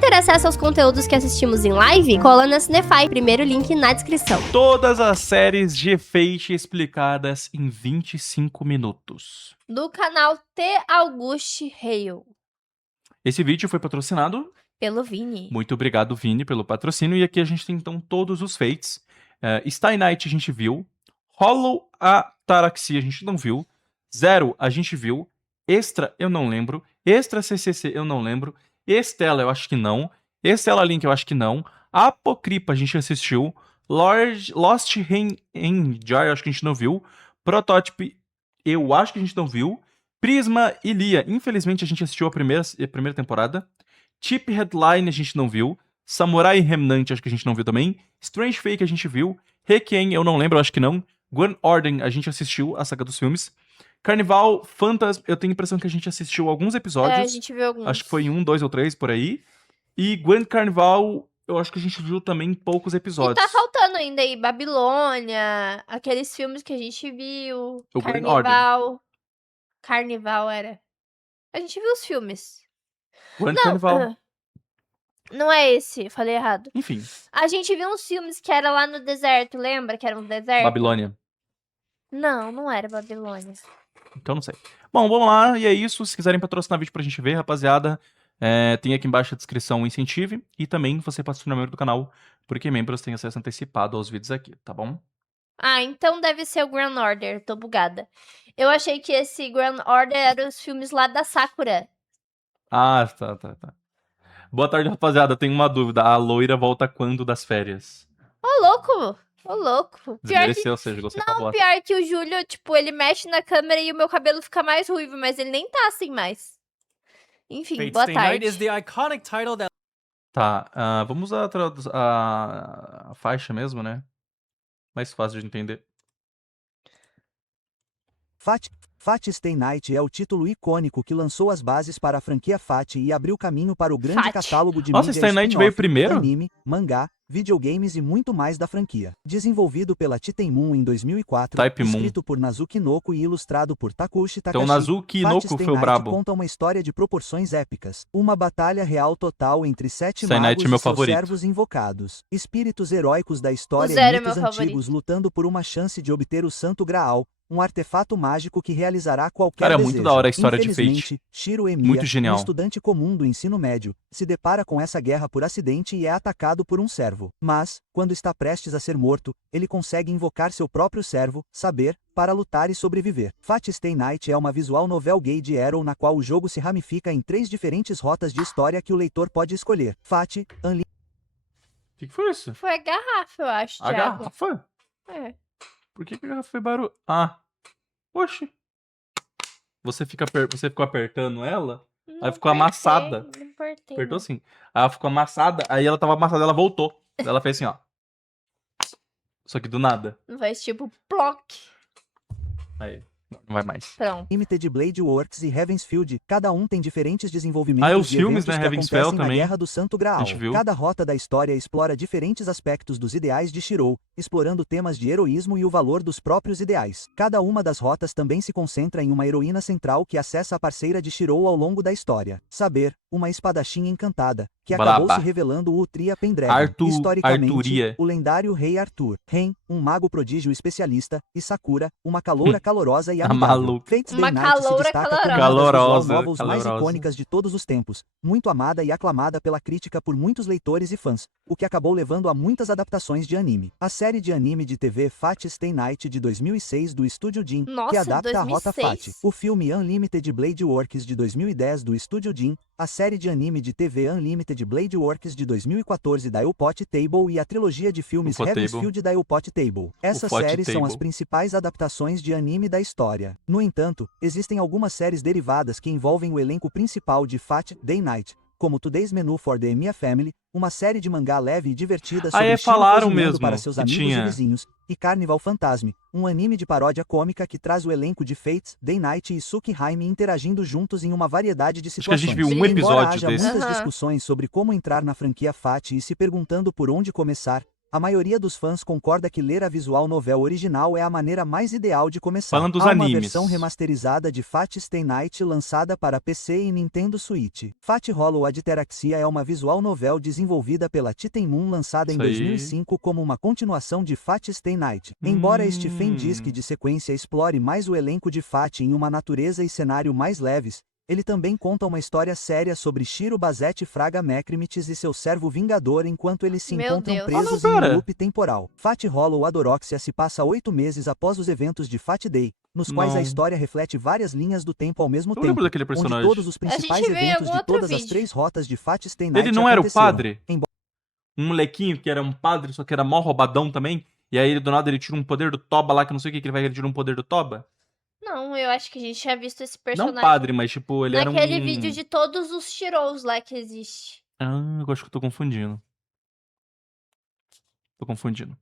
Quer ter acesso aos conteúdos que assistimos em live? Cola na Cinefy, primeiro link na descrição. Todas as séries de Fate explicadas em 25 minutos. Do canal T. Auguste Hale. Esse vídeo foi patrocinado. Pelo Vini. Muito obrigado, Vini, pelo patrocínio. E aqui a gente tem, então, todos os Fates. Stay Night a gente viu. Hollow Ataraxia a gente não viu. Zero a gente viu. Extra eu não lembro. Extra CCC eu não lembro. Estela eu acho que não. Estela Link eu acho que não. Apocrypha a gente assistiu. Lost in Jar eu acho que a gente não viu. Prototype eu acho que a gente não viu. Prisma e Lia, infelizmente a gente assistiu a primeira temporada. Chip Headline a gente não viu. Samurai Remnant acho que a gente não viu também. Strange Fake a gente viu. Requiem eu não lembro, acho que não. Gwen Orden a gente assistiu, a saga dos filmes. Carnival Phantasm, eu tenho a impressão que a gente assistiu alguns episódios. A gente viu alguns. Acho que foi 1, 2 ou 3 por aí. E Gwen Carnival, eu acho que a gente viu também poucos episódios. E tá faltando ainda aí Babilônia, aqueles filmes que a gente viu. O Gwen Carnival. Carnival era. A gente viu os filmes. Gwen Carnival. Não é esse, falei errado. Enfim. A gente viu uns filmes que era lá no deserto, lembra? Que era um deserto? Babilônia. Não era Babilônia. Então não sei. Bom, vamos lá, e é isso. Se quiserem patrocinar vídeo pra gente ver, rapaziada, tem aqui embaixo a descrição o Incentive. E também você pode se tornar membro do canal, porque membros têm acesso antecipado aos vídeos aqui, tá bom? Ah, então deve ser o Grand Order, tô bugada. Eu achei que esse Grand Order era os filmes lá da Sakura. Ah, tá. Boa tarde, rapaziada. Tenho uma dúvida. A loira volta quando das férias? Ô, louco! Ô, louco. Desmereceu, ou seja, gostei da bosta. Pior que o Júlio, tipo, ele mexe na câmera e o meu cabelo fica mais ruivo, mas ele nem tá assim mais. Enfim, Fate boa Stay tarde. Night is the iconic title that... Tá, vamos a faixa mesmo, né? Mais fácil de entender. Fate Stay Night é o título icônico que lançou as bases para a franquia Fate e abriu caminho para o grande Fate. catálogo de Nossa, mídia Stay Night veio spin-off, primeiro? anime, mangá, videogames e muito mais da franquia. Desenvolvido pela Titen Moon em 2004, Type Moon. escrito por Nazuki Noko e ilustrado por Takushi Takashi, Então Nazuki Fate Noko Stay foi o Night brabo. conta uma história de proporções épicas. Uma batalha real total entre 7 Stay Night magos é meu e seus favorito. servos invocados. Espíritos heróicos da história Zero e é meu mitos favorito. antigos lutando por uma chance de obter o Santo Graal, um artefato mágico que realizará qualquer Cara, é desejo. muito da hora a história de Infelizmente, Fate. Shiro Emiya, Muito genial. um estudante comum do ensino médio, se depara com essa guerra por acidente e é atacado por um servo. Mas, quando está prestes a ser morto, ele consegue invocar seu próprio servo, Saber, para lutar e sobreviver. Fate Stay Night é uma visual novel gay de Arrow na qual o jogo se ramifica em 3 diferentes rotas de história que o leitor pode escolher. Fate, O que foi isso? Foi a garrafa, eu acho, A Thiago. garrafa? É. Por que a garrafa foi barulho? Oxi. Você ficou apertando ela? Aí ficou amassada. Não importei. Apertou sim. Aí ela ficou amassada, aí ela tava amassada, ela voltou. Ela fez assim, ó. Só que do nada. Não faz tipo ploc. Aí, não vai mais. Pronto. Limited Blade Works e Heavensfield, cada um tem diferentes desenvolvimentos os de filmes, eventos né? que Heavensfeld acontecem na também. Guerra do Santo Graal. A gente viu. Cada rota da história explora diferentes aspectos dos ideais de Shirou, explorando temas de heroísmo e o valor dos próprios ideais. Cada uma das rotas também se concentra em uma heroína central que acessa a parceira de Shirou ao longo da história. Saber, uma espadachim encantada, que acabou Braba. se revelando o Utria Pendragon. Arturia. Historicamente, o lendário Rei Arthur. Ren, um mago prodígio especialista, e Sakura, uma caloura calorosa e amigável. maluca. Fate's Day Uma Night se caloura destaca como uma das calorosa. visual novels mais Calorosa. icônicas de todos os tempos, muito amada e aclamada pela crítica por muitos leitores e fãs, o que acabou levando a muitas adaptações de anime. A série de anime de TV Fate Stay Night de 2006 do Estúdio Jin, Nossa, que adapta a rota 2006. Fate. O filme Unlimited Blade Works de 2010 do Estúdio Jin, a série de anime de TV Unlimited Blade Works de 2014 da Eupot Table e a trilogia de filmes Ufotable. Heavensfield da Eupot Table. Essas Ufot séries são Table. as principais adaptações de anime da história. No entanto, existem algumas séries derivadas que envolvem o elenco principal de Fate Day Night, como Today's Menu for the Emiya Family, uma série de mangá leve e divertida sobre Shiro falaram cozinhando mesmo para seus que amigos tinha. e vizinhos, e Carnival Phantasm, um anime de paródia cômica que traz o elenco de Fates, Day Night e Tsukihime interagindo juntos em uma variedade de Acho que a situações. gente viu um Embora episódio haja desse. muitas Aham. discussões sobre como entrar na franquia Fate e se perguntando por onde começar, A maioria dos fãs concorda que ler a visual novel original é a maneira mais ideal de começar. Falando dos Há uma animes. versão remasterizada de Fate Stay Night lançada para PC e Nintendo Switch. Fate Hollow Ataraxia é uma visual novel desenvolvida pela Titan Moon lançada em Isso aí. 2005 como uma continuação de Fate Stay Night. Embora este fan-disc de sequência explore mais o elenco de Fate em uma natureza e cenário mais leves, ele também conta uma história séria sobre Shiro Bazette Fraga Mecrimites e seu servo Vingador enquanto eles se Meu encontram Deus. presos Ah, não, em um pera. loop temporal. Fate Hollow Adoroxia se passa 8 meses após os eventos de Fate Day, nos quais a Não. história reflete várias linhas do tempo ao mesmo Eu lembro tempo, daquele onde personagem. todos os principais viu em eventos algum de outro todas as vídeo. 3 rotas de Fate Stay Night Ele não era o aconteceram. padre? Embora Um molequinho que era um padre, só que era mó roubadão também. E aí, do nada, ele tira um poder do Toba lá, que eu não sei o que ele vai, ele tira um poder do Toba. Não, eu acho que a gente tinha visto esse Não personagem padre, mas tipo, ele era um... naquele vídeo de todos os Shirows lá que existe. Ah, eu acho que eu tô confundindo. Tô confundindo.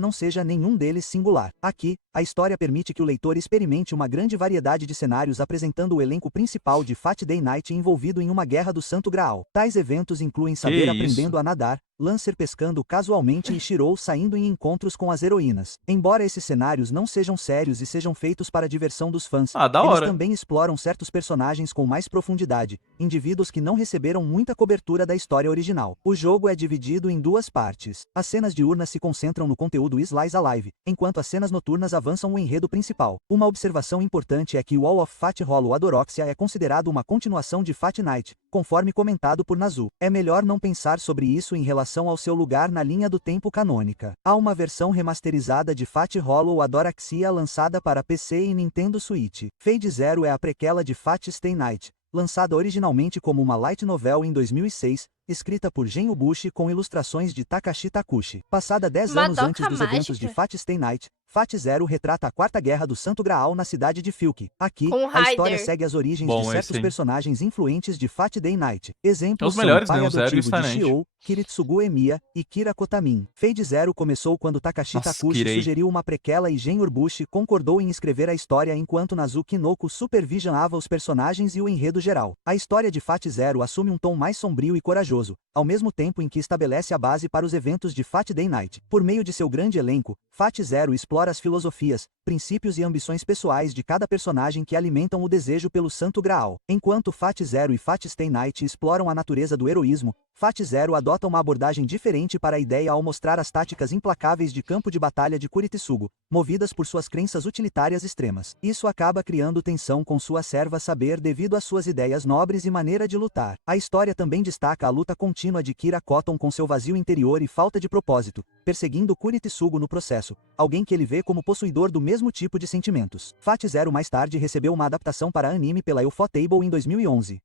não seja nenhum deles singular. Aqui, a história permite que o leitor experimente uma grande variedade de cenários apresentando o elenco principal de Fate Day Night envolvido em uma guerra do Santo Graal. Tais eventos incluem saber isso? aprendendo a nadar, Lancer pescando casualmente e Shirou saindo em encontros com as heroínas. Embora esses cenários não sejam sérios e sejam feitos para a diversão dos fãs, Ah, da eles hora. também exploram certos personagens com mais profundidade, indivíduos que não receberam muita cobertura da história original. O jogo é dividido em 2 partes. As cenas diurnas se concentram no conteúdo Slice Alive, enquanto as cenas noturnas avançam o enredo principal. Uma observação importante é que Wall of Fate Hollow Adoroxia é considerado uma continuação de Fate Night, conforme comentado por Nazu. É melhor não pensar sobre isso em relação ao seu lugar na linha do tempo canônica. Há uma versão remasterizada de Fate Hollow Adoraxia lançada para PC e Nintendo Switch. Fade Zero é a prequela de Fate Stay Night, lançada originalmente como uma light novel em 2006, escrita por Gen Ubushi com ilustrações de Takashi Takushi. Passada 10 anos Madoka antes dos eventos de Mágica? Fate Stay Night, Fate Zero retrata a Quarta Guerra do Santo Graal na cidade de Filk. Aqui, Com a história Ryder. segue as origens Bom, de certos esse aí. personagens influentes de Fate Day Night. Exemplos Os são melhores, o pai né? O Zero e o adotivo de Starnet. Shio, Kiritsugu Emiya e Kira Kotamin. Fade Zero começou quando Takashi Nossa, Takushi Kirei. sugeriu uma prequela e Gen Ubushi concordou em escrever a história enquanto Nazu Kinoko supervisionava os personagens e o enredo geral. A história de Fate Zero assume um tom mais sombrio e corajoso, ao mesmo tempo em que estabelece a base para os eventos de Fate Day Night. Por meio de seu grande elenco, Fate Zero explora as filosofias, princípios e ambições pessoais de cada personagem que alimentam o desejo pelo Santo Graal. Enquanto Fate Zero e Fate Stay Night exploram a natureza do heroísmo, Fate Zero adota uma abordagem diferente para a ideia ao mostrar as táticas implacáveis de campo de batalha de Kuritsugu, movidas por suas crenças utilitárias extremas. Isso acaba criando tensão com sua serva Saber devido às suas ideias nobres e maneira de lutar. A história também destaca a luta contínua de Kira Cotton com seu vazio interior e falta de propósito, perseguindo Kuritsugu no processo, alguém que ele vê como possuidor do mesmo tipo de sentimentos. Fate Zero mais tarde recebeu uma adaptação para anime pela Ufotable em 2011.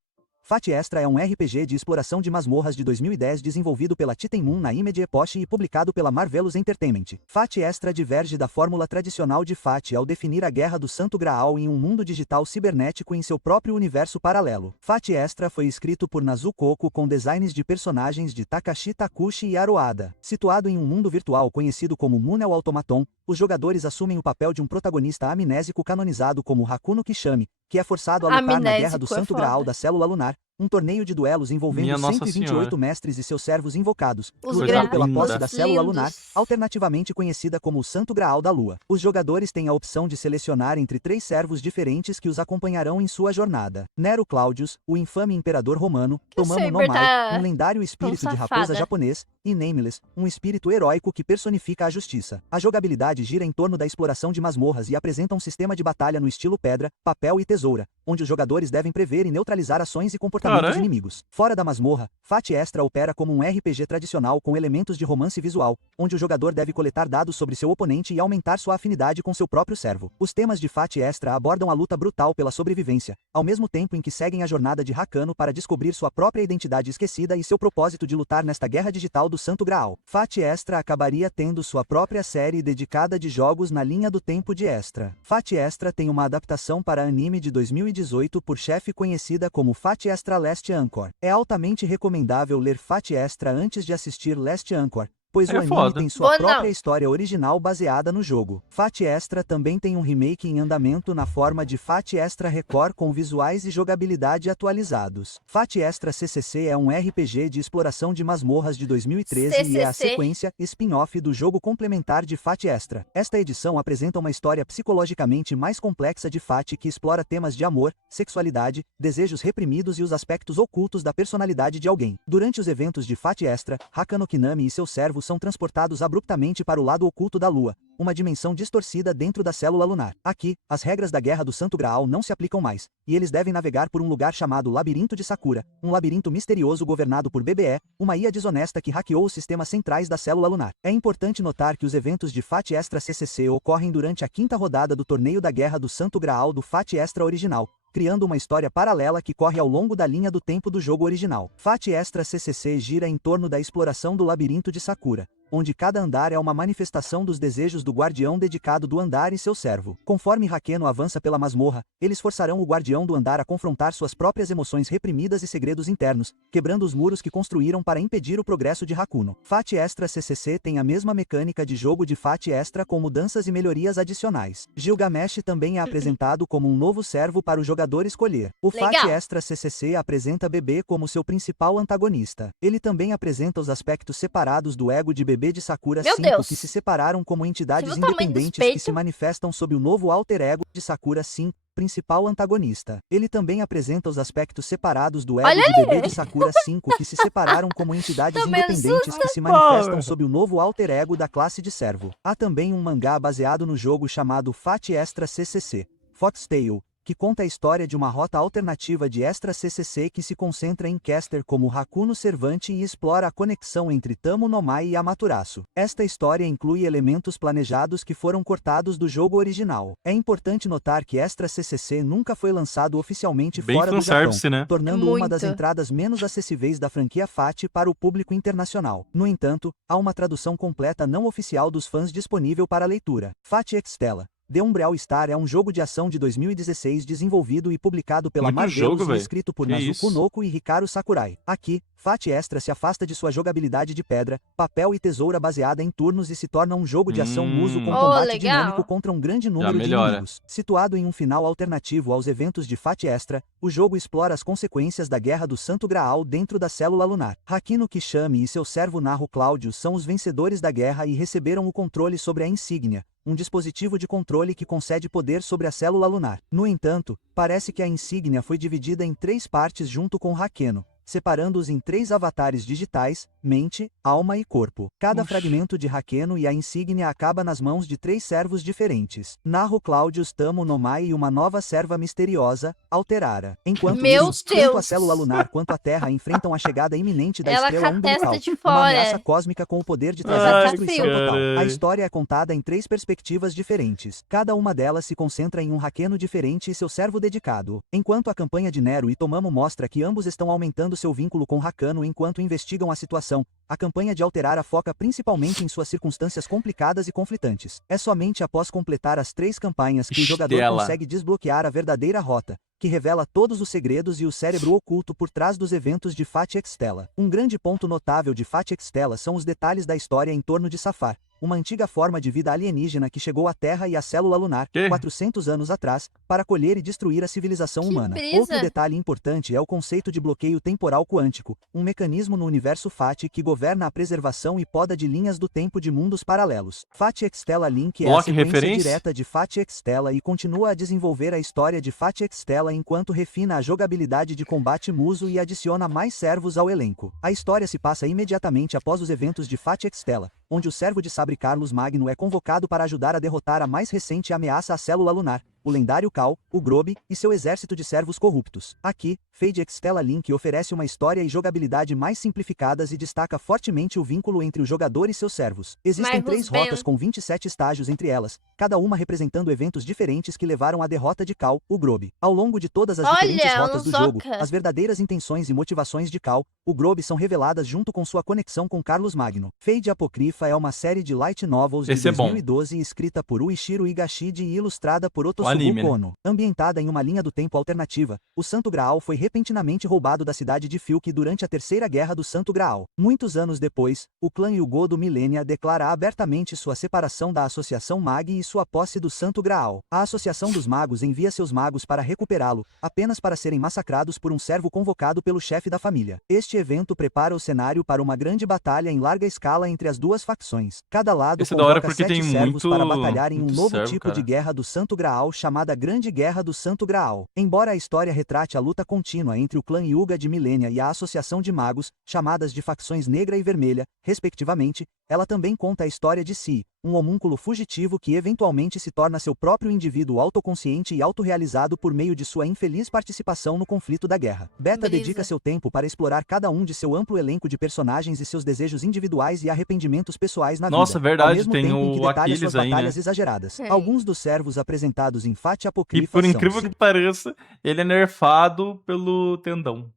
Fate Extra é um RPG de exploração de masmorras de 2010 desenvolvido pela Titan Moon na Image Epoch e publicado pela Marvelous Entertainment. Fate Extra diverge da fórmula tradicional de Fate ao definir a Guerra do Santo Graal em um mundo digital cibernético em seu próprio universo paralelo. Fate Extra foi escrito por Nazu Koko com designs de personagens de Takashi Takushi e Aroada. Situado em um mundo virtual conhecido como Munel Automaton, os jogadores assumem o papel de um protagonista amnésico canonizado como Hakuno Kishami, que é forçado a lutar na Guerra do Amnésico é Santo Graal foda. da Célula Lunar, um torneio de duelos envolvendo Minha Nossa 128 Senhora. mestres e seus servos invocados, Os lutando pela linda. posse da Célula Lunar, lindos. alternativamente conhecida como o Santo Graal da Lua. Os jogadores têm a opção de selecionar entre 3 servos diferentes que os acompanharão em sua jornada. Nero Claudius, o infame imperador romano, Que o Tomamu no Saber Mai, tá um lendário espírito de safada. raposa japonês, e Nameless, um espírito heróico que personifica a justiça. A jogabilidade gira em torno da exploração de masmorras e apresenta um sistema de batalha no estilo pedra, papel e tesoura, onde os jogadores devem prever e neutralizar ações e comportamentos Caralho. inimigos. Fora da masmorra, Fate Extra opera como um RPG tradicional com elementos de romance visual, onde o jogador deve coletar dados sobre seu oponente e aumentar sua afinidade com seu próprio servo. Os temas de Fate Extra abordam a luta brutal pela sobrevivência, ao mesmo tempo em que seguem a jornada de Hakano para descobrir sua própria identidade esquecida e seu propósito de lutar nesta guerra digital do Santo Graal. Fate Extra acabaria tendo sua própria série dedicada de jogos na linha do tempo de Extra. Fate Extra tem uma adaptação para anime de 2018 por chefe conhecida como Fate Extra Last Anchor. É altamente recomendável ler Fate Extra antes de assistir Last Anchor, pois o É anime foda. tem sua Vou própria não. história original baseada no jogo. Fate Extra também tem um remake em andamento na forma de Fate Extra Record com visuais e jogabilidade atualizados. Fate Extra CCC é um RPG de exploração de masmorras de 2013 e é a CCC. sequência, spin-off do jogo complementar de Fate Extra. Esta edição apresenta uma história psicologicamente mais complexa de Fate que explora temas de amor, sexualidade, desejos reprimidos e os aspectos ocultos da personalidade de alguém. Durante os eventos de Fate Extra, Hakano Kinami e seu servo são transportados abruptamente para o lado oculto da Lua, uma dimensão distorcida dentro da célula lunar. Aqui, as regras da Guerra do Santo Graal não se aplicam mais, e eles devem navegar por um lugar chamado Labirinto de Sakura, um labirinto misterioso governado por BBE, uma IA desonesta que hackeou os sistemas centrais da célula lunar. É importante notar que os eventos de Fate Extra CCC ocorrem durante a 5ª rodada do Torneio da Guerra do Santo Graal do Fate Extra original, criando uma história paralela que corre ao longo da linha do tempo do jogo original. Fate Extra CCC gira em torno da exploração do Labirinto de Sakura, onde cada andar é uma manifestação dos desejos do guardião dedicado do andar e seu servo. Conforme Hakeno avança pela masmorra, eles forçarão o guardião do andar a confrontar suas próprias emoções reprimidas e segredos internos, quebrando os muros que construíram para impedir o progresso de Hakuno. Fate Extra CCC tem a mesma mecânica de jogo de Fate Extra com mudanças e melhorias adicionais. Gilgamesh também é apresentado como um novo servo para o jogador escolher. O Fate Legal. Extra CCC apresenta Bebê como seu principal antagonista. Ele também apresenta os aspectos separados do ego de Bebê de Sakura Meu 5 Deus. que se separaram como entidades Você viu o tamanho dos independentes que peitos? se manifestam sob o novo alter ego de Sakura 5, principal antagonista. Ele também apresenta os aspectos separados do ego Olha de Bebê aí. de Sakura 5 que se separaram como entidades Tomei um independentes que se manifestam sob o novo alter ego da classe de servo. Há também um mangá baseado no jogo chamado Fate Extra CCC, Foxtail, que conta a história de uma rota alternativa de Extra CCC que se concentra em Caster como Hakuno Servante e explora a conexão entre Tamo no Mai e Amaterasu. Esta história inclui elementos planejados que foram cortados do jogo original. É importante notar que Extra CCC nunca foi lançado oficialmente Bem fora do Japão, fanservice, né? tornando uma das Muito. entradas menos acessíveis da franquia Fate para o público internacional. No entanto, há uma tradução completa não oficial dos fãs disponível para leitura. Fate Extella. The Umbrial Star é um jogo de ação de 2016 desenvolvido e publicado pela Muito Marvelous jogo, e véi. escrito por Que Nazuko isso? Noko e Hikaru Sakurai. Aqui, Fate Extra se afasta de sua jogabilidade de pedra, papel e tesoura baseada em turnos e se torna um jogo de ação muso com Oh, combate legal. dinâmico contra um grande número de melhora. inimigos. Situado em um final alternativo aos eventos de Fate Extra, o jogo explora as consequências da Guerra do Santo Graal dentro da célula lunar. Hakino Kishami e seu servo Naru Cláudio são os vencedores da guerra e receberam o controle sobre a insígnia, um dispositivo de controle que concede poder sobre a célula lunar. No entanto, parece que a insígnia foi dividida em 3 partes junto com Hakeno, separando-os em 3 avatares digitais, mente, alma e corpo. Cada Oxi. fragmento de Hakeno e a insígnia acaba nas mãos de 3 servos diferentes. Naru Cláudius Tamo no Mai e uma nova serva misteriosa, Alterara. Enquanto Meu isso, tanto a Deus. célula lunar quanto a Terra enfrentam a chegada iminente da Ela estrela com a testa umbilical, de uma fora. ameaça cósmica com o poder de Ai, trazer destruição frio. total. A carai. história é contada em 3 perspectivas diferentes. Cada uma delas se concentra em um Hakeno diferente e seu servo dedicado. Enquanto a campanha de Nero e Tomomo mostra que ambos estão aumentando seu vínculo com Hakano enquanto investigam a situação, a campanha de Alterara foca principalmente em suas circunstâncias complicadas e conflitantes. É somente após completar as 3 campanhas que o jogador Estela. consegue desbloquear a verdadeira rota, que revela todos os segredos e o cérebro oculto por trás dos eventos de Fate Extella. Um grande ponto notável de Fate Extella são os detalhes da história em torno de Safar, uma antiga forma de vida alienígena que chegou à Terra e à célula lunar, Quê? 400 anos atrás, para colher e destruir a civilização Que humana. brisa. Outro detalhe importante é o conceito de bloqueio temporal quântico, um mecanismo no universo Fate que governa a preservação e poda de linhas do tempo de mundos paralelos. Fate Extella Link é a Bloque sequência referência? direta de Fate Extella e continua a desenvolver a história de Fate Extella enquanto refina a jogabilidade de combate muso e adiciona mais servos ao elenco. A história se passa imediatamente após os eventos de Fate Extella, onde o servo de sabre Carlos Magno é convocado para ajudar a derrotar a mais recente ameaça à célula lunar, o lendário Cal, o Grobe, e seu exército de servos corruptos. Aqui, Fate Extella Link oferece uma história e jogabilidade mais simplificadas e destaca fortemente o vínculo entre o jogador e seus servos. Existem Marcos 3 Ben. rotas com 27 estágios entre elas, cada uma representando eventos diferentes que levaram à derrota de Cal, o Grobe. Ao longo de todas as Olha, diferentes rotas do jogo, Nozoka. as verdadeiras intenções e motivações de Cal, o Grobe são reveladas junto com sua conexão com Carlos Magno. Fade Apocrypha é uma série de light novels de Esse é bom. 2012 escrita por Uichiro Higashide e ilustrada por O Otsuka anime, né? Kono. Ambientada em uma linha do tempo alternativa, o Santo Graal foi repentinamente roubado da cidade de Filk durante a Terceira Guerra do Santo Graal. Muitos anos depois, o clã Yugo do Milênia declara abertamente sua separação da Associação Mag e sua posse do Santo Graal. A Associação dos Magos envia seus magos para recuperá-lo, apenas para serem massacrados por um servo convocado pelo chefe da família. Este evento prepara o cenário para uma grande batalha em larga escala entre as duas facções. Cada lado Esse é da hora convoca porque 7 tem servos muito- para batalhar em um muito novo servo, tipo de cara. guerra do Santo Graal chamada Grande Guerra do Santo Graal. Embora a história retrate a luta contínua entre o clã Yuga de Milênia e a Associação de Magos, chamadas de facções Negra e Vermelha, respectivamente, ela também conta a história de Si, um homúnculo fugitivo que eventualmente se torna seu próprio indivíduo autoconsciente e autorrealizado por meio de sua infeliz participação no conflito da guerra. Beta Brisa. dedica seu tempo para explorar cada um de seu amplo elenco de personagens e seus desejos individuais e arrependimentos pessoais na Nossa, vida. verdade, ao mesmo tem tempo em o que detalha Aquiles suas aí, né? batalhas exageradas. Sim. Alguns dos servos apresentados em Fati E Apocrypha por são incrível que pareça, ele é nerfado pelo tendão.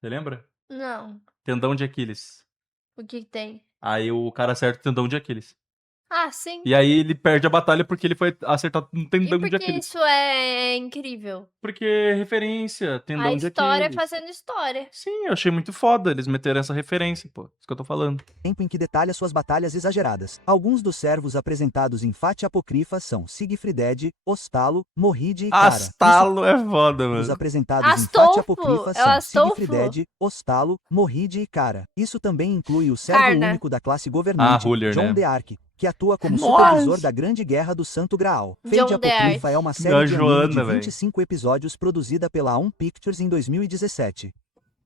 Você lembra? Não. Tendão de Aquiles. O que que tem? Aí o cara acerta o tendão de Aquiles. Ah, sim. E aí ele perde a batalha porque ele foi acertar um E tendão por de que Aquiles. isso é incrível? Porque é referência, tendão A de história Aquiles. fazendo história. Sim, eu achei muito foda eles meterem essa referência, pô. Isso que eu tô falando. tempo em que detalha suas batalhas exageradas. Alguns dos servos apresentados em Fati Apocrypha são Sigfrided, Ostalo, Morride e Cara. Astalo é foda, Os mano. apresentados em Astolfo, Fati Apocrypha é o são Astolfo? Sigfrided, Ostalo, Morride e Cara. Isso também inclui o servo Karna. único da classe governante, Huller, John né? the Ark, que atua como Nossa! supervisor da Grande Guerra do Santo Graal. Fade John the Apocrypha Ark. é uma série Da de anime Joana, de véi. 25 episódios produzida pela Aum Pictures em 2017.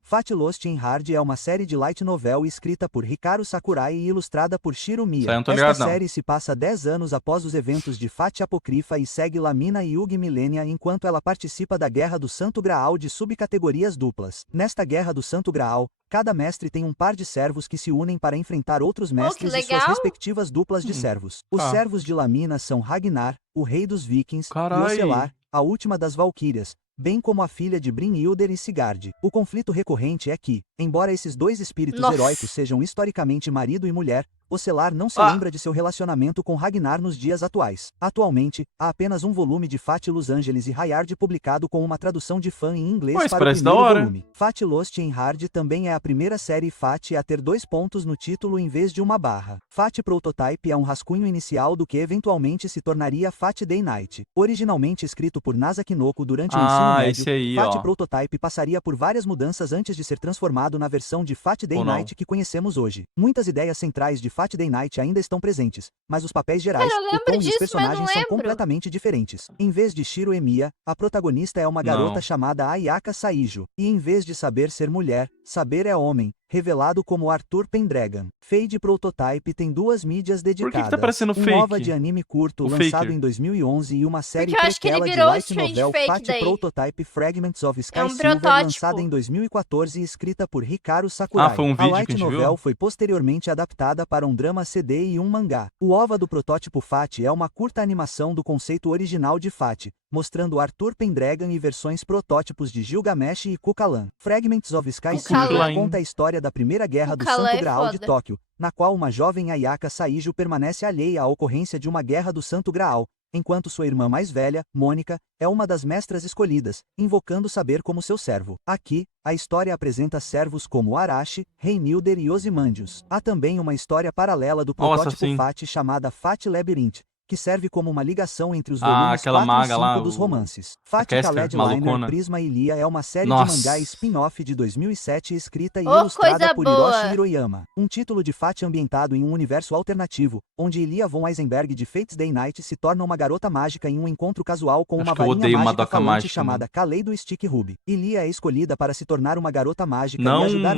Fate Lost in Hard é uma série de light novel escrita por Hikaru Sakurai e ilustrada por Shiro Miya. Isso aí eu não tô Esta ligado, não. série se passa 10 anos após os eventos de Fate Apocrypha e segue Lamina e Yugi Millennia enquanto ela participa da Guerra do Santo Graal de subcategorias duplas. Nesta Guerra do Santo Graal, cada mestre tem um par de servos que se unem para enfrentar outros mestres e suas legal. respectivas duplas de servos. Os Tá. servos de Lamina são Ragnar, o rei dos vikings, Carai. e Ocelar, a última das Valquírias, bem como a filha de Brynhilder e Sigurd. O conflito recorrente é que, embora esses dois espíritos Nossa. heróicos sejam historicamente marido e mulher, Ocelar não se Ah. lembra de seu relacionamento com Ragnar nos dias atuais. Atualmente, há apenas um volume de Fate Los Angeles e Hayard publicado com uma tradução de fã em inglês Pô, isso para o parece da primeiro hora. volume. Fate Lost in Hard também é a primeira série Fate a ter 2 pontos no título em vez de uma barra. Fate Prototype é um rascunho inicial do que eventualmente se tornaria Fate Day Night. Originalmente escrito por Nasa Kinoko durante o ensino médio, esse aí, Fate ó. Prototype passaria por várias mudanças antes de ser transformado na versão de Fate Day Ou não. Night que conhecemos hoje. Muitas ideias centrais de Fate Day Night ainda estão presentes, mas os papéis gerais, Cara, eu o lembro tom e disso, os mas não personagens são lembro. completamente diferentes. Em vez de Shiro Emiya, a protagonista é uma garota Não. chamada Ayaka Saijo, e em vez de saber ser mulher, saber é homem, revelado como Arthur Pendragon. Fade Prototype tem 2 mídias dedicadas. tá parecendo um fake? OVA de anime curto O lançado Faker. em 2011 e uma série Porque eu acho que ele prequela de virou light Strange novel Fake Fate daí. Prototype Fragments of Sky É um Silver protótipo. lançada em 2014 e escrita por Hikaru Sakurai. Ah, foi um a vídeo light que a gente novel viu? foi posteriormente adaptada para um drama CD e um mangá. O OVA do protótipo Fate é uma curta animação do conceito original de Fate, mostrando Arthur Pendragon e versões protótipos de Gilgamesh e Kukalan. Fragments of Sky Kukalan. Silver conta a história da Primeira Guerra do Kukalan Santo é Graal de foda. Tóquio, na qual uma jovem Ayaka Saijo permanece alheia à ocorrência de uma guerra do Santo Graal, enquanto sua irmã mais velha, Mônica, é uma das mestras escolhidas, invocando saber como seu servo. Aqui, a história apresenta servos como Arashi, Reinilder e Ozymandias. Há também uma história paralela do Nossa, protótipo sim. Fate chamada Fate Labyrinth, que serve como uma ligação entre os volumes aquela 4 e maga 5 lá, dos o- romances. a Fate Kesker, Khaled malucona. Liner Prisma e Lia é uma série Nossa. de mangá spin-off de 2007 escrita e Ô, ilustrada coisa por boa. Hiroshi Hiroyama. Um título de Fate ambientado em um universo alternativo, onde Ilia von Eisenberg de Fate's Day Night se torna uma garota mágica em um encontro casual com Acho uma que eu varinha odeio mágica Madoka falante Mágica, chamada Kaleido Stick Ruby. Ilia é escolhida para se tornar uma garota mágica Não e ajudar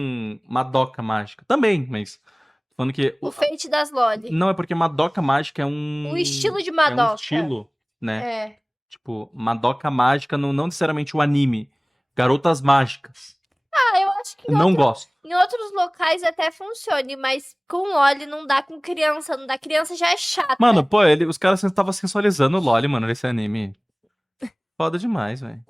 Madoka Mágica. Também, mas... Falando que... O Fate das Loli. Não, é porque Madoka Mágica é um... O estilo de É um Madoka. estilo, né? É. Tipo, Madoka Mágica, não necessariamente o anime. Garotas Mágicas. Ah, eu acho que Não gosto. em outros locais até funcione, mas com Loli não dá com criança, não dá. Criança já é chata. Mano, pô, os caras estavam sensualizando o Loli, mano, nesse anime. Foda demais, velho.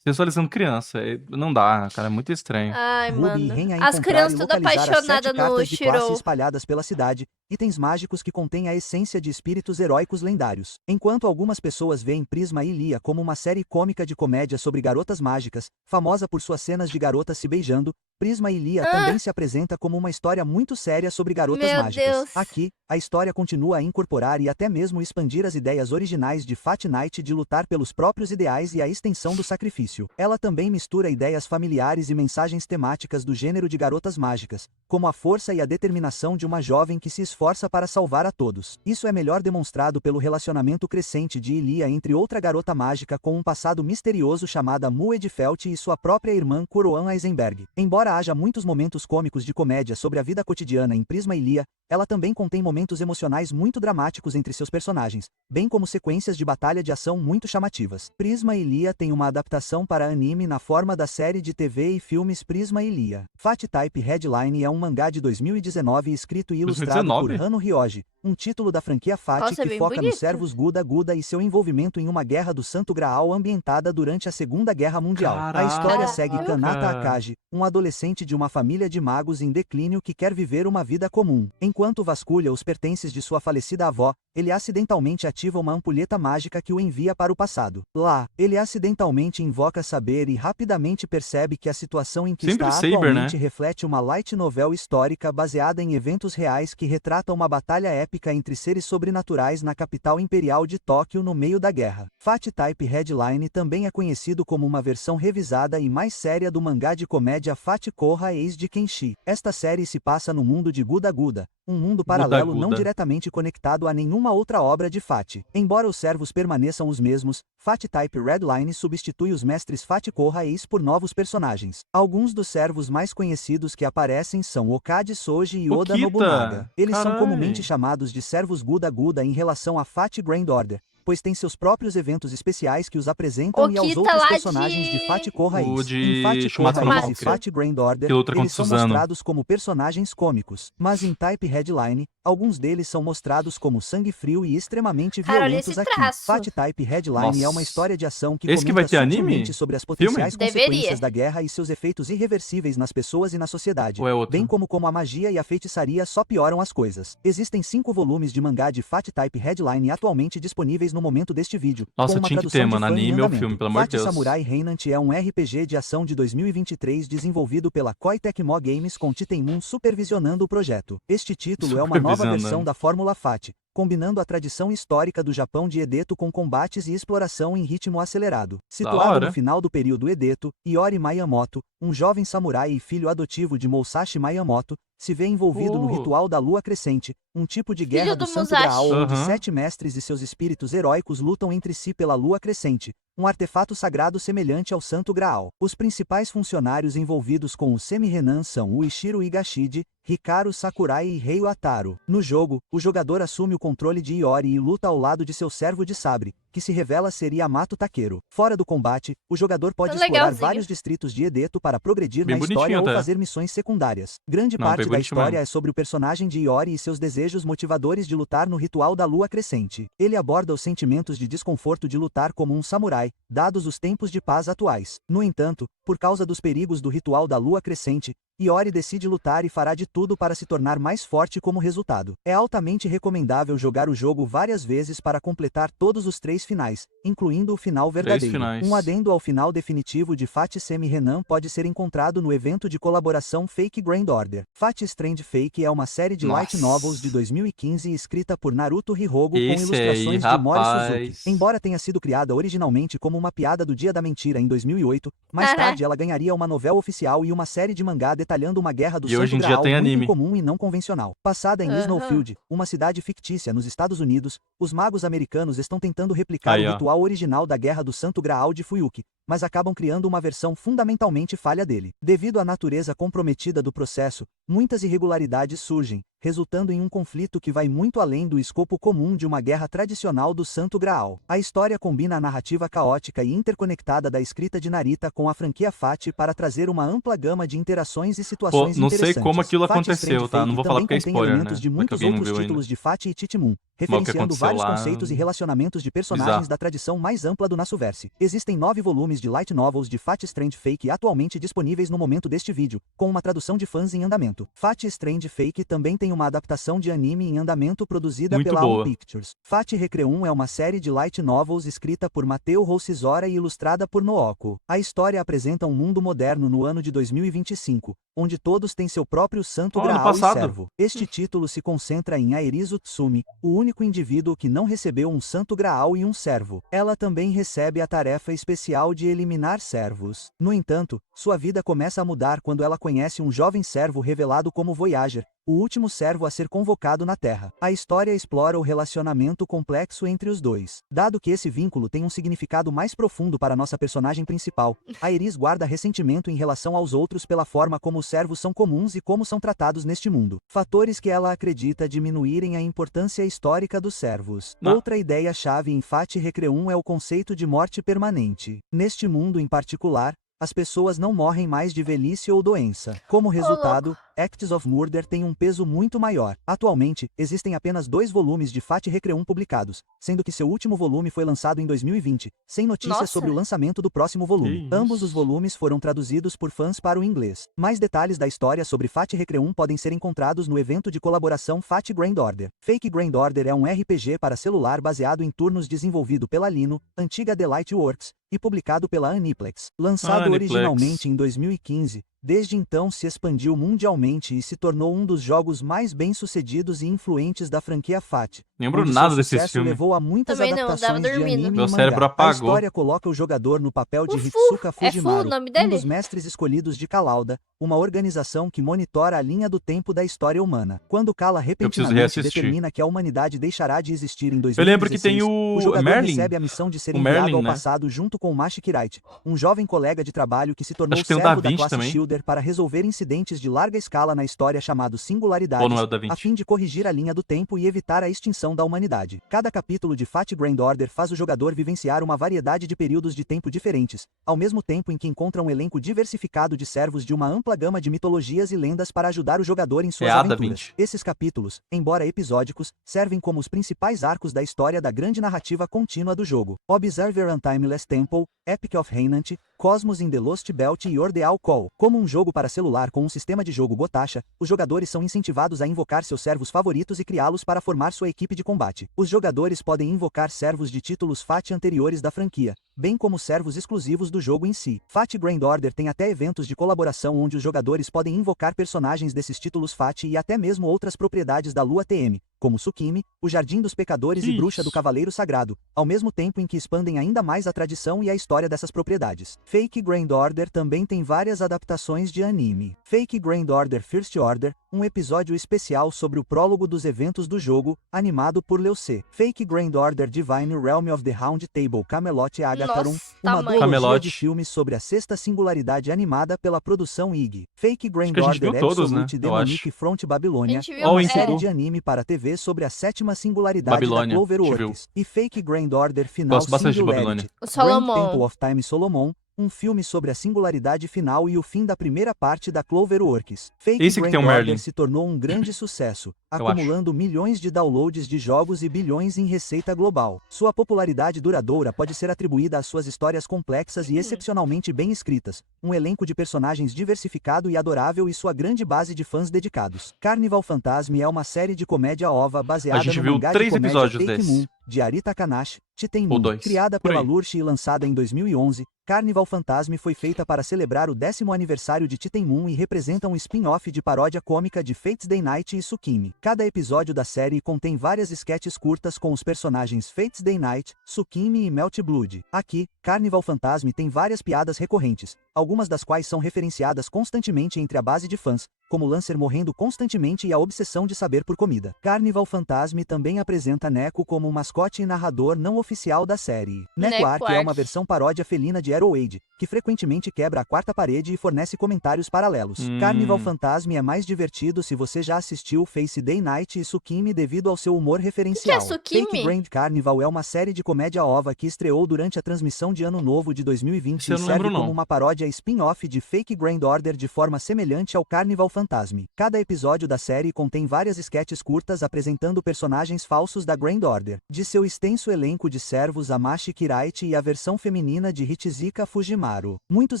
Sensualizando criança. Não dá, cara, é muito estranho. Ai, Ruby e mano. Ren a As encontrar crianças e tudo localizar as 7 apaixonadas no cartas de classe Shiro. espalhadas pela cidade, itens mágicos que contêm a essência de espíritos heróicos lendários. Enquanto algumas pessoas veem Prisma e Lia como uma série cômica de comédia sobre garotas mágicas, famosa por suas cenas de garotas se beijando, Prisma e Lia também se apresenta como uma história muito séria sobre garotas Meu mágicas. Deus. Aqui, a história continua a incorporar e até mesmo expandir as ideias originais de Fat Knight de lutar pelos próprios ideais e a extensão do sacrifício. Ela também mistura ideias familiares e mensagens temáticas do gênero de garotas mágicas, como a força e a determinação de uma jovem que se esforça para salvar a todos. Isso é melhor demonstrado pelo relacionamento crescente de Lia entre outra garota mágica com um passado misterioso chamada Muedfelt e sua própria irmã Coroan Eisenberg. Embora haja muitos momentos cômicos de comédia sobre a vida cotidiana em Prisma e Lia, ela também contém momentos emocionais muito dramáticos entre seus personagens, bem como sequências de batalha de ação muito chamativas. Prisma e Lia tem uma adaptação para anime na forma da série de TV e filmes Prisma e Lia. Fat Type Headline é um mangá de 2019 escrito e ilustrado 2019? por Hano Ryoji, um título da franquia Fat Nossa, que bem foca bonito. nos servos Guda Guda e seu envolvimento em uma guerra do Santo Graal ambientada durante a Segunda Guerra Mundial. A história Caraca. segue Kanata Akagi, um adolescente de uma família de magos em declínio que quer viver uma vida comum. Enquanto vasculha os pertences de sua falecida avó, ele acidentalmente ativa uma ampulheta mágica que o envia para o passado. Lá, ele acidentalmente invoca saber e rapidamente percebe que a situação em que Sempre está Saber, atualmente né? reflete uma light novel histórica baseada em eventos reais que retrata uma batalha épica entre seres sobrenaturais na capital imperial de Tóquio no meio da guerra. Fat Type Headline também é conhecido como uma versão revisada e mais séria do mangá de comédia Fat Koha Eis de Kenshi. Esta série se passa no mundo de Guda Guda, um mundo paralelo não Guda. diretamente conectado a nenhuma outra obra de Fat. Embora os servos permaneçam os mesmos, Fat Type Redline substitui os mestres Fat Koha Eis por novos personagens. Alguns dos servos mais conhecidos que aparecem são Okage Soji e Oda Okita. Nobunaga. Eles são Carai. comumente chamados de servos Guda Guda em relação a Fat Grand Order, pois tem seus próprios eventos especiais que os apresentam e aos Okita outros lá personagens de Fat Koha O Eis. de Em Fat Shumatsu Koha no Eis e Valkyrie. Fat Grand Order, Que luta contra eles são Suzano. mostrados como personagens cômicos, mas em Type Headline, alguns deles são mostrados como sangue frio e extremamente Cara, olha violentos esse aqui. traço. Fat Type Headline é uma Nossa. história de ação que Esse que comenta vai ter anime? sutilmente sobre as potenciais Filme? consequências Deveria. da guerra e seus efeitos irreversíveis nas pessoas e na sociedade, Ou é outro? bem como a magia e a feitiçaria só pioram as coisas. Existem 5 volumes de mangá de Fat Type Headline atualmente disponíveis no momento deste vídeo, Nossa, com uma tinha que tradução ter, de mano, fã em anime ou andamento. filme, pelo amor de Fat Deus. Samurai Reinant é um RPG de ação de 2023 desenvolvido pela Koei Tecmo Games com Titenmun supervisionando o projeto. Este título é uma nova Supervisionando. versão da Fórmula Fat, combinando a tradição histórica do Japão de Edeto com combates e exploração em ritmo acelerado. Situado hora. no final do período Edeto, Iori Miyamoto, um jovem samurai e filho adotivo de Musashi Miyamoto, se vê envolvido no ritual da lua crescente, um tipo de guerra do do Santo Musashi. Graal onde Aham. 7 mestres e seus espíritos heróicos lutam entre si pela lua crescente, um artefato sagrado semelhante ao Santo Graal. Os principais funcionários envolvidos com o Semi-Renan são o Ishiro Higashide, Hikaru Sakurai e Rei Ataru. No jogo, o jogador assume o controle de Iori e luta ao lado de seu servo de sabre, que se revela ser Yamato Takeru. Fora do combate, o jogador pode explorar Legalzinho. vários distritos de Edeto para progredir Bem na história bonitinho ou até. fazer missões secundárias. Grande Não, parte bem da bonitinho história mesmo. é sobre o personagem de Iori e seus desejos motivadores de lutar no ritual da lua crescente. Ele aborda os sentimentos de desconforto de lutar como um samurai, dados os tempos de paz atuais. No entanto, por causa dos perigos do ritual da lua crescente, Iori decide lutar e fará de tudo para se tornar mais forte como resultado. É altamente recomendável jogar o jogo várias vezes para completar todos os 3 finais, incluindo o final verdadeiro. finais. Um adendo ao final definitivo de Fat Semi-Renan pode ser encontrado no evento de colaboração Fake Grand Order. Fat Strange Fake é uma série de light Nossa. novels de 2015 escrita por Naruto Hirogo com Esse ilustrações aí, de Mori rapaz. Suzuki. Embora tenha sido criada originalmente como uma piada do Dia da Mentira em 2008, mais Aham. tarde ela ganharia uma novela oficial e uma série de mangá detalhando uma guerra do E Santo hoje em dia Graal tem muito anime. incomum e não convencional. Passada em Aham. Snowfield, uma cidade fictícia nos Estados Unidos, os magos americanos estão tentando replicar Aí, o ó. ritual original da Guerra do Santo Graal de Fuyuki, mas acabam criando uma versão fundamentalmente falha dele. Devido à natureza comprometida do processo, muitas irregularidades surgem, resultando em um conflito que vai muito além do escopo comum de uma guerra tradicional do Santo Graal. A história combina a narrativa caótica e interconectada da escrita de Narita com a franquia Fat para trazer uma ampla gama de interações e situações Pô, não sei interessantes. como aquilo Fat aconteceu, Strange tá? Fake Não vou falar também porque é contém spoiler, elementos né? de Vai que muitos alguém não outros viu ainda. títulos de Fat e Titimun, referenciando aconteceu vários lá- conceitos e relacionamentos de personagens Bizarro. da tradição mais ampla do Nasuverse. Existem 9 volumes de light novels de Fat Strange Fake atualmente disponíveis no momento deste vídeo, com uma tradução de fãs em andamento. Fat Strange Fake também tem uma adaptação de anime em andamento produzida Muito pela boa. Pictures. Fat Recreum é uma série de light novels escrita por Mateo Hoshizora e ilustrada por Nooko. A história apresenta um mundo moderno no ano de 2025, onde todos têm seu próprio santo Ano graal e passado. servo. Este título se concentra em Airizu Tsumi, o único indivíduo que não recebeu um santo graal e um servo. Ela também recebe a tarefa especial de eliminar servos. No entanto, sua vida começa a mudar quando ela conhece um jovem servo revelado como Voyager, o último servo a ser convocado na Terra. A história explora o relacionamento complexo entre os dois. Dado que esse vínculo tem um significado mais profundo para nossa personagem principal, Airiz guarda ressentimento em relação aos outros pela forma como os servos são comuns e como são tratados neste mundo. Fatores que ela acredita diminuírem a importância histórica dos servos. Não. Outra ideia-chave em Fat Recreum é o conceito de morte permanente. Neste mundo em particular, as pessoas não morrem mais de velhice ou doença. Como resultado, Acts of Murder tem um peso muito maior. Atualmente, existem apenas 2 volumes de Fat Recreum publicados, sendo que seu último volume foi lançado em 2020, sem notícias Nossa. sobre o lançamento do próximo volume. Que Ambos isso. os volumes foram traduzidos por fãs para o inglês. Mais detalhes da história sobre Fat Recreum podem ser encontrados no evento de colaboração Fat Grand Order. Fake Grand Order é um RPG para celular baseado em turnos desenvolvido pela Lino, antiga Delight Works, e publicado pela Aniplex. Lançado Aniplex. originalmente em 2015, desde então se expandiu mundialmente e se tornou um dos jogos mais bem-sucedidos e influentes da franquia Fat. Lembro onde nada seu desse sucesso filme. levou a muitas Também não, tava adaptações de dormindo. anime Meu e cérebro mangá. apagou. A história coloca o jogador no papel de O Fu. Hitsuka É Fu Fujimaru, o nome um dele? dos mestres escolhidos de Kalauda, uma organização que monitora a linha do tempo da história humana. Quando Kala repentinamente reassistir. determina que a humanidade deixará de existir em 2016, Eu lembro que tem o jogador Merlin. recebe a missão de ser O enviado Merlin, ao né? passado junto com Mashi Kirite, um jovem colega de trabalho que se tornou Acho que tem o servo Da da Vinci classe também. Shielder para resolver incidentes de larga escala na história chamado Singularidades, Ou não é o Da Vinci? a fim de corrigir a linha do tempo e evitar a extinção da humanidade. Cada capítulo de Fat Grand Order faz o jogador vivenciar uma variedade de períodos de tempo diferentes, ao mesmo tempo em que encontra um elenco diversificado de servos de uma ampla gama de mitologias e lendas para ajudar o jogador em suas É a Da aventuras. Vinci. Esses capítulos, embora episódicos, servem como os principais arcos da história da grande narrativa contínua do jogo. Observer and Timeless Temple, Epic of Reinant, Cosmos in the Lost Belt e Ordeal Call. Como um jogo para celular com um sistema de jogo Gotacha, os jogadores são incentivados a invocar seus servos favoritos e criá-los para formar sua equipe de combate. Os jogadores podem invocar servos de títulos Fat anteriores da franquia, bem como servos exclusivos do jogo em si. Fat Grand Order tem até eventos de colaboração onde os jogadores podem invocar personagens desses títulos Fat e até mesmo outras propriedades da Lua TM, como Tsukimi, o Jardim dos Pecadores e Bruxa do Isso. Cavaleiro Sagrado, ao mesmo tempo em que expandem ainda mais a tradição e a história dessas propriedades. Fake Grand Order também tem várias adaptações de anime. Fake Grand Order First Order, um episódio especial sobre o prólogo dos eventos do jogo, animado por Leucé. Fake Grand Order Divine Realm of the Round Table Camelot Agatharum, Nossa, uma tamanho. duologia Camelot. de filmes sobre a sexta singularidade animada pela produção IG. Fake Grand que a gente Order viu todos, Absolute né? Eu Demonic Front A Babilônia, gente viu, All uma in série tudo. de anime para TV sobre a sétima singularidade Babilônia, da Clover a gente Works. E Fake Grand Order Final Gosto bastante de Singularity, Babilônia. O Grand Solomon. Temple of Time Solomon, um filme sobre a singularidade final e o fim da primeira parte da Clover Works. Fake Esse que Grand tem o Order Merlin. se tornou um grande sucesso, Eu acumulando milhões de downloads de jogos e bilhões em receita global. Sua popularidade duradoura pode ser atribuída às suas histórias complexas e excepcionalmente bem escritas, um elenco de personagens diversificado e adorável e sua grande base de fãs dedicados. Carnival Phantasm é uma série de comédia ova baseada A gente no viu mangá 3 de comédia episódios Take desse. Moon, de Arita Kanashi, Titen Ou Moon, 2. criada Por pela aí. Lurch e lançada em 2011. Carnival Phantasm foi feita para celebrar o 10º aniversário de Titen Moon e representa um spin-off de paródia cômica de Fates Day Night e Tsukimi. Cada episódio da série contém várias sketches curtas com os personagens Fates Day Night, Tsukimi e Melt Blood. Aqui, Carnival Phantasm tem várias piadas recorrentes, algumas das quais são referenciadas constantemente entre a base de fãs, como Lancer morrendo constantemente e a obsessão de saber por comida. Carnival Phantasm também apresenta Neko como um mascote e narrador não oficial da série. Neko Arc é uma versão paródia felina de Arrowhead, que frequentemente quebra a quarta parede e fornece comentários paralelos. Carnival Phantasm é mais divertido se você já assistiu Face Day Night e Tsukimi devido ao seu humor referencial. Tsukimi? Fake Grand Carnival é uma série de comédia ova que estreou durante a transmissão de Ano Novo de 2020 Esse eu e não serve lembro, como não. uma paródia spin-off de Fake Grand Order de forma semelhante ao Carnival Fantasme. Cada episódio da série contém várias sketches curtas apresentando personagens falsos da Grand Order, de seu extenso elenco de servos Amashi Kiraichi e a versão feminina de Hichizika Fujimaru. Muitos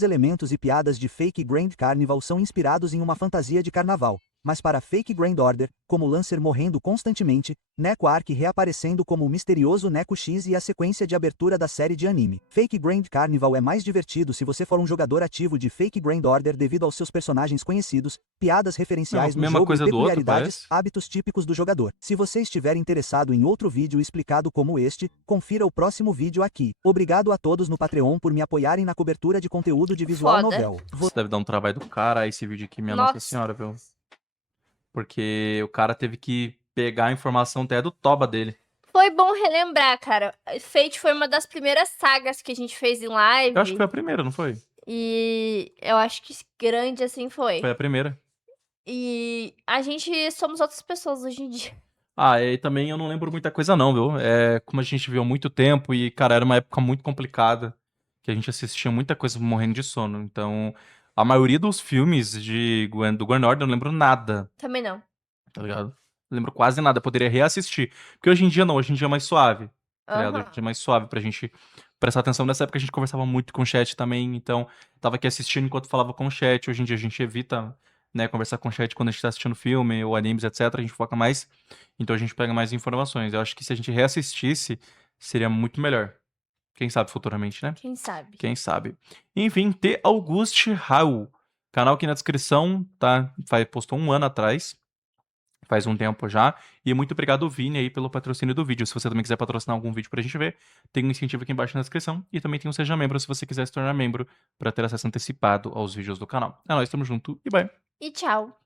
elementos e piadas de Fake Grand Carnival são inspirados em uma fantasia de carnaval, mas para Fake Grand Order, como Lancer morrendo constantemente, Neko Arc reaparecendo como o misterioso Neko X e a sequência de abertura da série de anime. Fake Grand Carnival é mais divertido se você for um jogador ativo de Fake Grand Order devido aos seus personagens conhecidos, piadas referenciais Não, no mesma jogo coisa e do outro, peculiaridades, parece. hábitos típicos do jogador. Se você estiver interessado em outro vídeo explicado como este, confira o próximo vídeo aqui. Obrigado a todos no Patreon por me apoiarem na cobertura de conteúdo de visual Foda. novel. Isso deve dar um trabalho do cara esse vídeo aqui, minha Nossa Nossa. Senhora, viu? Porque o cara teve que pegar a informação até do toba dele. Foi bom relembrar, cara. Fate foi uma das primeiras sagas que a gente fez em live. Eu acho que foi a primeira, não foi? E eu acho que grande assim foi. Foi a primeira. E a gente somos outras pessoas hoje em dia. Ah, e também eu não lembro muita coisa não, viu? É, como a gente viu há muito tempo e, cara, era uma época muito complicada, que a gente assistia muita coisa morrendo de sono. Então, a maioria dos filmes do Grand Order eu não lembro nada, Também não. tá ligado? Não lembro quase nada, eu poderia reassistir. Porque hoje em dia não, hoje em dia é mais suave, tá ligado? Hoje em Aham. dia é mais suave pra gente prestar atenção. Nessa época a gente conversava muito com o chat também, então tava aqui assistindo enquanto falava com o chat. Hoje em dia a gente evita, né, conversar com o chat quando a gente tá assistindo filme ou animes, etc. A gente foca mais, então a gente pega mais informações. Eu acho que se a gente reassistisse, seria muito melhor. Quem sabe futuramente, né? Quem sabe? Quem sabe. Enfim, T. Auguste Raul. Canal aqui na descrição, tá? Postou um ano atrás. Faz um tempo já. E muito obrigado, Vini, aí, pelo patrocínio do vídeo. Se você também quiser patrocinar algum vídeo pra gente ver, tem um incentivo aqui embaixo na descrição. E também tem um Seja Membro se você quiser se tornar membro pra ter acesso antecipado aos vídeos do canal. É nóis, tamo junto e bye. E tchau.